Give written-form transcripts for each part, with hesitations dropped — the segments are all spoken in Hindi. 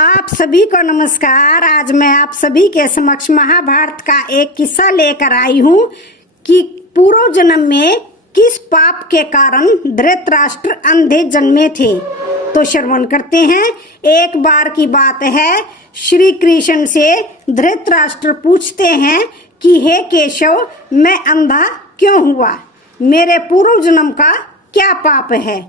आप सभी को नमस्कार। आज मैं आप सभी के समक्ष महाभारत का एक किस्सा लेकर आई हूँ कि पूर्व जन्म में किस पाप के कारण धृतराष्ट्र अंधे जन्मे थे। तो श्रवण करते हैं। एक बार की बात है, श्री कृष्ण से धृतराष्ट्र पूछते हैं कि हे केशव, मैं अंधा क्यों हुआ? मेरे पूर्व जन्म का क्या पाप है?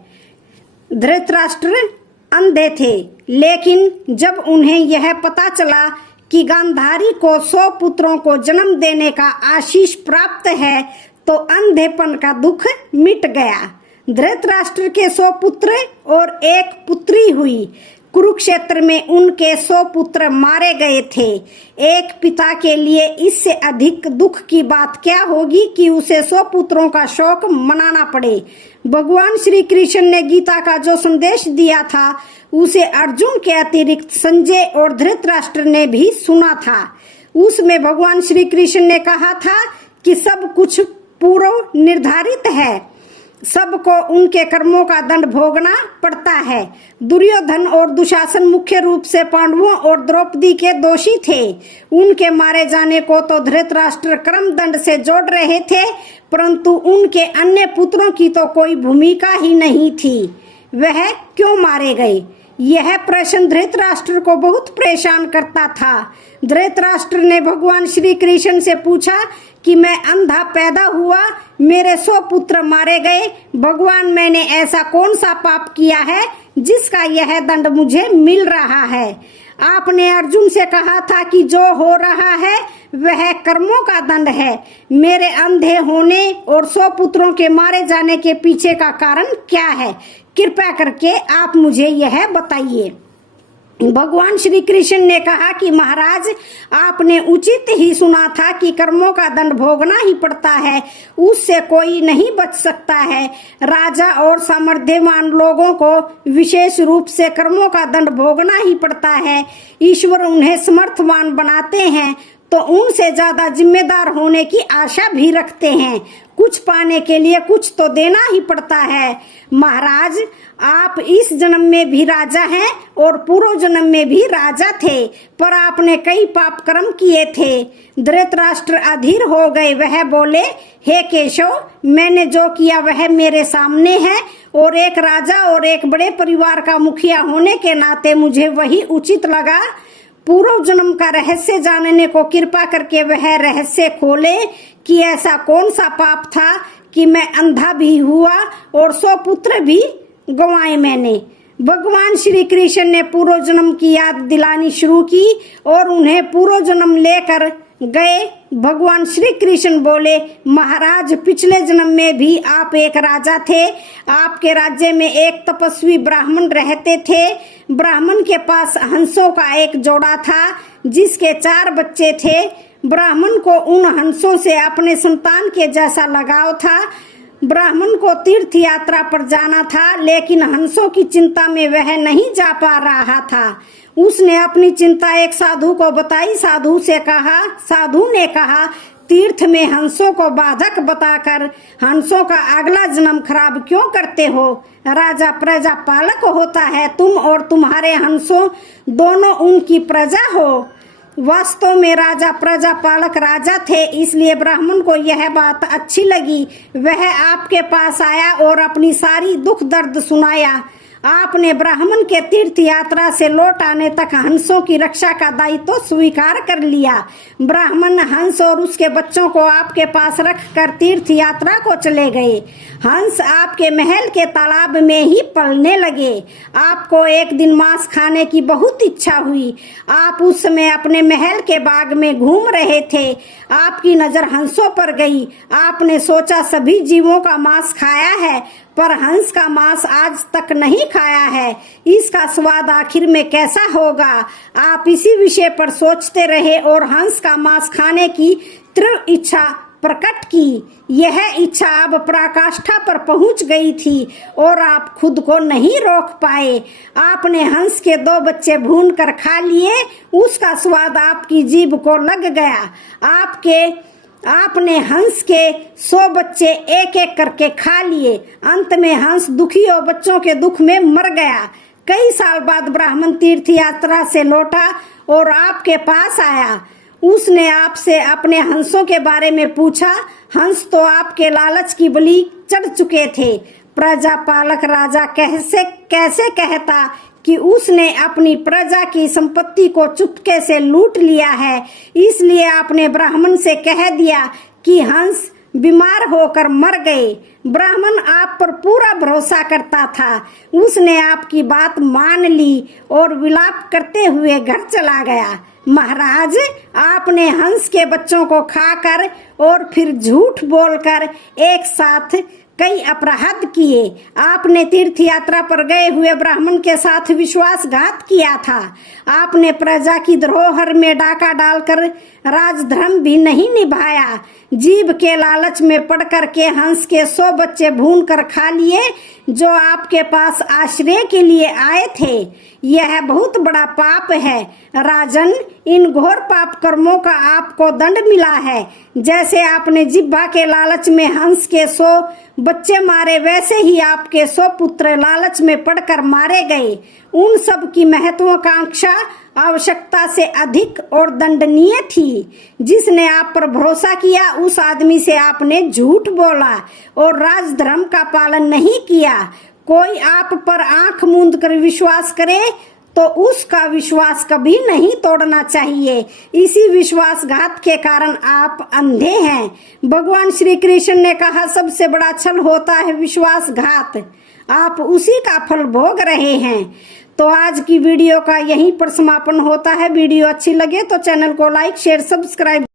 धृतराष्ट्र अंधे थे, लेकिन जब उन्हें यह पता चला कि गांधारी को 100 पुत्रों को जन्म देने का आशीष प्राप्त है, तो अंधेपन का दुख मिट गया। धृतराष्ट्र के 100 पुत्र और एक पुत्री हुई। कुरुक्षेत्र में उनके 100 पुत्र मारे गए थे। एक पिता के लिए इससे अधिक दुख की बात क्या होगी कि उसे 100 पुत्रों का शोक मनाना पड़े। भगवान श्री कृष्ण ने गीता का जो संदेश दिया था, उसे अर्जुन के अतिरिक्त संजय और धृतराष्ट्र ने भी सुना था। उसमें भगवान श्री कृष्ण ने कहा था कि सब कुछ पूर्व निर्धारित है, सबको उनके कर्मों का दंड भोगना पड़ता है। दुर्योधन और दुशासन मुख्य रूप से पांडवों और द्रौपदी के दोषी थे। उनके मारे जाने को तो धृतराष्ट्र कर्म दंड से जोड़ रहे थे, परंतु उनके अन्य पुत्रों की तो कोई भूमिका ही नहीं थी। वह क्यों मारे गए? यह प्रश्न धृतराष्ट्र को बहुत परेशान करता था। धृतराष्ट्र ने भगवान श्री कृष्ण से पूछा कि मैं अंधा पैदा हुआ, मेरे 100 पुत्र मारे गए। भगवान, मैंने ऐसा कौन सा पाप किया है जिसका यह दंड मुझे मिल रहा है? आपने अर्जुन से कहा था कि जो हो रहा है वह कर्मों का दंड है। मेरे अंधे होने और 100 पुत्रों के मारे जाने के पीछे का कारण क्या है? कृपया करके आप मुझे यह बताइए। भगवान श्री कृष्ण ने कहा कि महाराज, आपने उचित ही सुना था कि कर्मों का दंड भोगना ही पड़ता है, उससे कोई नहीं बच सकता है। राजा और सामर्थ्यवान लोगों को विशेष रूप से कर्मों का दंड भोगना ही पड़ता है। ईश्वर उन्हें समर्थवान बनाते हैं तो उनसे ज्यादा जिम्मेदार होने की आशा भी रखते हैं। कुछ पाने के लिए कुछ तो देना ही पड़ता है। महाराज, आप इस जन्म में भी राजा हैं और पूर्व जन्म में भी राजा थे, पर आपने कई पाप कर्म किए थे। धृतराष्ट्र अधीर हो गए। वह बोले, हे केशव, मैंने जो किया वह मेरे सामने है और एक राजा और एक बड़े परिवार का मुखिया होने के नाते मुझे वही उचित लगा। पूर्व जन्म का रहस्य जानने को कृपा करके वह रहस्य खोले कि ऐसा कौन सा पाप था कि मैं अंधा भी हुआ और 100 पुत्र भी गंवाए मैंने। भगवान श्री कृष्ण ने पूर्व जन्म की याद दिलानी शुरू की और उन्हें पूर्व जन्म लेकर गए। भगवान श्री कृष्ण बोले, महाराज, पिछले जन्म में भी आप एक राजा थे। आपके राज्य में एक तपस्वी ब्राह्मण रहते थे। ब्राह्मण के पास हंसों का एक जोड़ा था जिसके 4 बच्चे थे। ब्राह्मण को उन हंसों से अपने संतान के जैसा लगाव था। ब्राह्मण को तीर्थ यात्रा पर जाना था, लेकिन हंसों की चिंता में वह नहीं जा पा रहा था। उसने अपनी चिंता एक साधु को बताई। साधु ने कहा, तीर्थ में हंसों को बाधक बताकर हंसों का अगला जन्म खराब क्यों करते हो? राजा प्रजा पालक होता है, तुम और तुम्हारे हंसों दोनों उनकी प्रजा हो। वास्तव में राजा प्रजा पालक राजा थे, इसलिए ब्राह्मण को यह बात अच्छी लगी। वह आपके पास आया और अपनी सारी दुख दर्द सुनाया। आपने ब्राह्मण के तीर्थ यात्रा से लौट आने तक हंसों की रक्षा का दायित्व तो स्वीकार कर लिया। ब्राह्मण हंस और उसके बच्चों को आपके पास रखकर तीर्थ यात्रा को चले गए। हंस आपके महल के तालाब में ही पलने लगे। आपको एक दिन मांस खाने की बहुत इच्छा हुई। आप उस समय अपने महल के बाग में घूम रहे थे। आपकी नजर हंसों पर गई। आपने सोचा सभी जीवों का मांस खाया है, पर हंस का मांस आज तक नहीं खाया है। इसका स्वाद आखिर में कैसा होगा? आप इसी विषय पर सोचते रहे और हंस का मांस खाने की तीव्र इच्छा प्रकट की। यह इच्छा अब पराकाष्ठा पर पहुंच गई थी और आप खुद को नहीं रोक पाए। आपने हंस के 2 बच्चे भून कर खा लिए। उसका स्वाद आपकी जीभ को लग गया। आपने हंस के 100 बच्चे एक एक करके खा लिए। अंत में हंस दुखी और बच्चों के दुख में मर गया। कई साल बाद ब्राह्मण तीर्थ यात्रा से लौटा और आपके पास आया। उसने आपसे अपने हंसों के बारे में पूछा। हंस तो आपके लालच की बलि चढ़ चुके थे। प्रजा पालक राजा कैसे कहता कि उसने अपनी प्रजा की संपत्ति को चुपके से लूट लिया है। इसलिए आपने ब्राह्मण से कह दिया कि हंस बीमार होकर मर गए। ब्राह्मण आप पर पूरा भरोसा करता था। उसने आपकी बात मान ली और विलाप करते हुए घर चला गया। महाराज, आपने हंस के बच्चों को खाकर और फिर झूठ बोलकर एक साथ कई अपराध किए। आपने तीर्थ यात्रा पर गए हुए ब्राह्मण के साथ विश्वासघात किया था। आपने प्रजा की धरोहर में डाका डालकर राजधर्म भी नहीं निभाया। जीभ के लालच में पड़कर के हंस के 100 बच्चे भून कर खा लिए जो आपके पास आश्रय के लिए आए थे। यह बहुत बड़ा पाप है। राजन, इन घोर पाप कर्मों का आपको दंड मिला है। जैसे आपने जिह्वा के लालच में हंस के 100 बच्चे मारे, वैसे ही आपके 100 पुत्र लालच में पड़कर मारे गए। उन सब की महत्वाकांक्षा आवश्यकता से अधिक और दंडनीय थी। जिसने आप पर भरोसा किया उस आदमी से आपने झूठ बोला और राजधर्म का पालन नहीं किया। कोई आप पर आंख मूंद कर विश्वास करे तो उसका विश्वास कभी नहीं तोड़ना चाहिए। इसी विश्वासघात के कारण आप अंधे हैं। भगवान श्री कृष्ण ने कहा, सबसे बड़ा छल होता है विश्वासघात। आप उसी का फल भोग रहे हैं। तो आज की वीडियो का यहीं पर समापन होता है। वीडियो अच्छी लगे तो चैनल को लाइक, शेयर, सब्सक्राइब